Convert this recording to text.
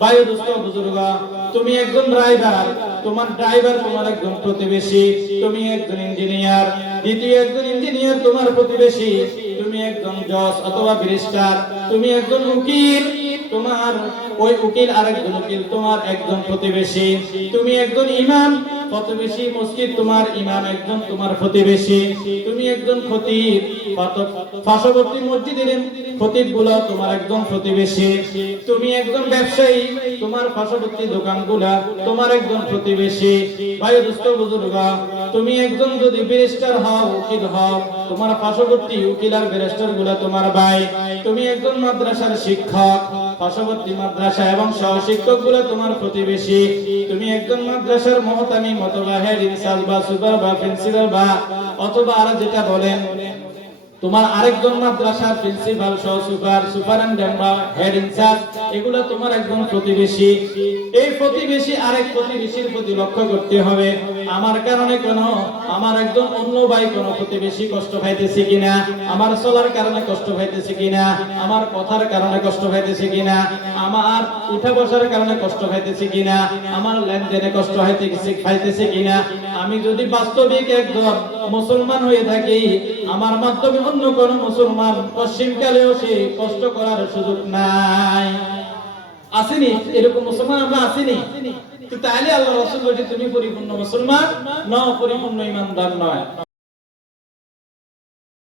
ভাই দোস্ত বুজুর্গ, তুমি একজন ড্রাইভার, তোমার ড্রাইভার তোমার একজন প্রতিবেশী, তুমি একজন ইঞ্জিনিয়ার, দ্বিতীয় একজন ইঞ্জিনিয়ার তোমার প্রতিবেশী, তুমি একজন জজ অথবা ব্যারিস্টার, তুমি একজন উকিল, তোমার ওই উকিল আরেকজন উকিল তোমার একজন প্রতিবেশী, তুমি একজন ইমাম, প্রতিবেশী মসজিদ তোমার ইমাম একজন তোমার প্রতিবেশী, তুমি একজন খতিব, পার্শ্ববর্তী মসজিদের খতিবগুলো তোমার একজন প্রতিবেশী, তুমি একজন ব্যবসায়ী, তোমার পার্শ্ববর্তী দোকানগুলা তোমার একজন প্রতিবেশী। ভাই দোস্ত বুজুর্গ, তুমি একজন যদি ব্যারিস্টার হও, উকিল হও, তোমার পার্শ্ববর্তী উকিল আর ব্যারিস্টার গুলা তোমার ভাই। তুমি একজন মাদ্রাসার শিক্ষক, পার্শ্ববর্তী মাদ্রাসা এবং সহশিক্ষক গুলো তোমার প্রতিবেশী। তুমি একজন মাদ্রাসার মহতামিম অথবা হেড ইনচার্জ বা সুপার বা প্রিন্সিপাল বা অথবা আর যেটা বলেন তোমার আরেকজন মাদ্রাসার প্রিন্সিপাল সহ সুপারিনটেন্ডেন্ট বা হেড ইনচার্জ, এগুলো তোমার একজন প্রতিবেশী। এই প্রতিবেশী আরেক প্রতিবেশীর প্রতি লক্ষ্য করতে হবে, আমার কারণে কোন আমার একজন অন্য ভাই কোন প্রতিবেশী কষ্ট পাইতেছে কিনা, আমার চলার কারণে কষ্ট পাইতেছে কিনা, আমার কথার কারণে কষ্ট পাইতেছে কিনা, আমার উঠা বসার কারণে কষ্ট পাইতেছে কিনা, আমার লেনদেনে কষ্ট পাইতেছে কিনা। আমি যদি বাস্তবিক একজন মুসলমান হয়ে থাকি, আমার মাধ্যমে অন্য কোন মুসলমান পশ্চিমকালেও সে কষ্ট করার সুযোগ নাই। আসেনি এরকম মুসলমান আমরা আসেনি? তাহলে আল্লাহ রাসূল বলেন তুমি পরিপূর্ণ মুসলমান নও, পরিপূর্ণ ঈমানদার নয়।